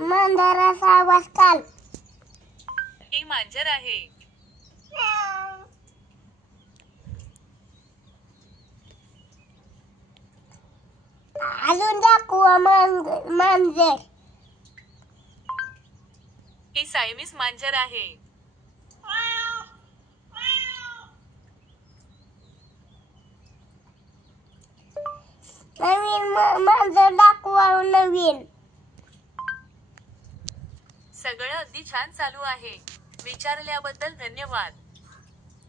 मांजराचा आवाज काढ. हे मांजर आहे. अजून दाखवा मांजर. हे सायमीस मांजर आहे. नवीन मांजर दाखवा. नवीन. सगळं अगदी छान चालू आहे. विचारल्याबद्दल धन्यवाद.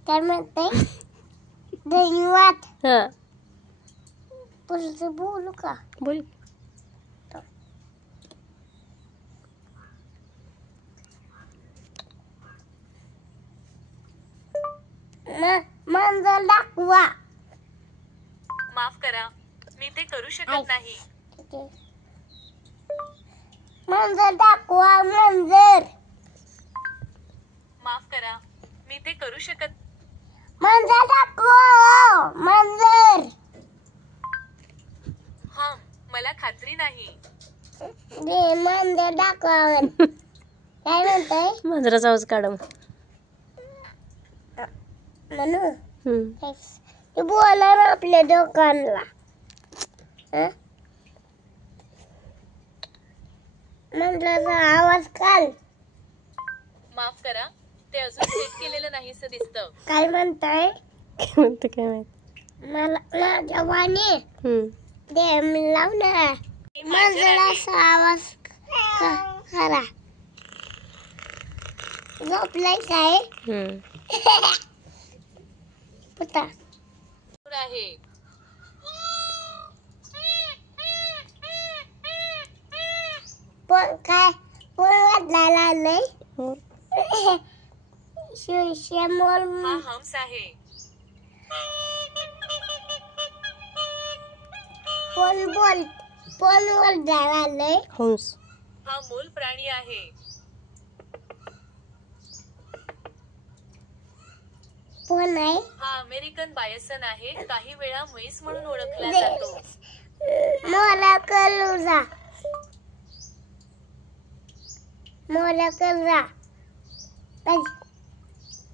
काय म्हणते? धन्यवाद. हा परत बोलू का? बोल. मांजर दाखवा. माफ करा, मी ते करू शकत नाही. मांजर दाखवा. मांजर. माफ करा, मी ते करू शकत. मांजर दाखवा. मांजर. हा, मला खात्री नाही. दे मांजर दाखवा. काय म्हणतोय? मांजराचा आवाज काढ. म्हणू ते बोला ना आपल्या दुकानला. मांजराचा आवाज काढ. माफ करा, ते अजून सेट केलेलं नाहीसं दिसतं. काय म्हणताय? म्हणते काय माहित. मला माझ्या वाणी दे मी लावणार. हे मांजर आहे. मांजराचा आवाज करा. झोपलाय काय? पुता आहे. पण काय पण वाजलायला आलंय. मोल हा हंस आहे. पण वाजलायला आलंय. हंस. हा मूल प्राणी आहे. पण आहे. हा अमेरिकन बायसन आहे. काही वेळा म्हैस म्हणून ओळखला जातो. मोला कलुजा. मोला कलरा.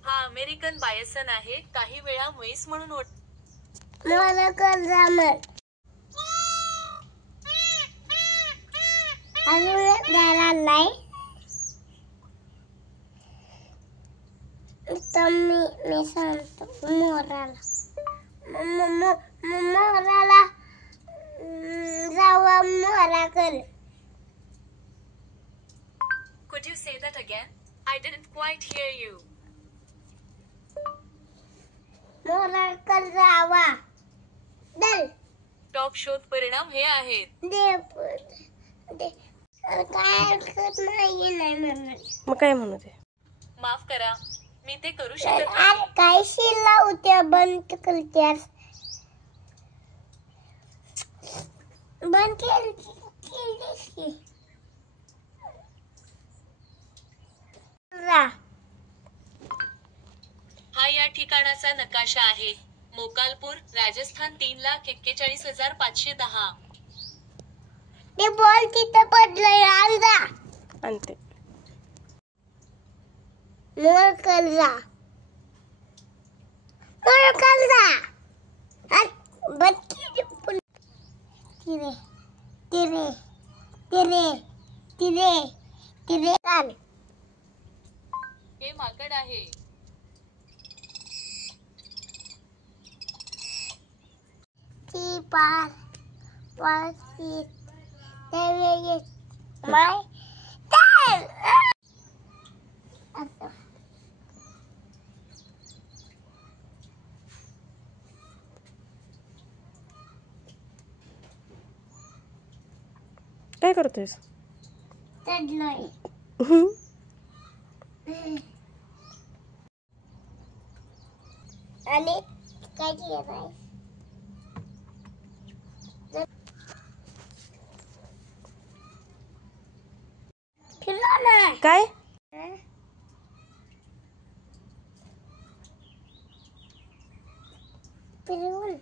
हा अमेरिकन बायसन आहे. काही वेळा म्हैस म्हणून मोला कलरा मग. अजून द्यायला नाही. तर मी सांगतो मोराला. मोराला जावा मोराकडे. Could you say that again? I didn't quite hear you. मोराकडे जावा. दल. टॉक शोध परिणाम हे आहेत. दे काय हरकत नाही. मग काय म्हणू ते? माफ करा, मी ते करू शकत आज नाही. काय शिला होत्या बंद करत्यास. बंद केलीस की. हा या ठिकाणाचा नकाशा आहे. मोकालपूर, राजस्थान. 3,41,510. ते बॉल तिथं पडलंय. आणजा. आणते. मोर कलरा. मोर कलरा. तिरे तिरे तिरे तिरे तिरे कान. हे माकड आहे. ती पाच माय काय करतोयस? चढलोय. आणि काय केलं? काय? फिरवून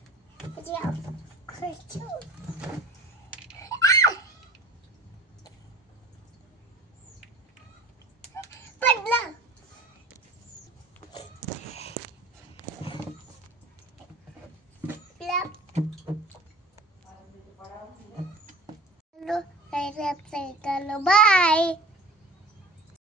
बाय.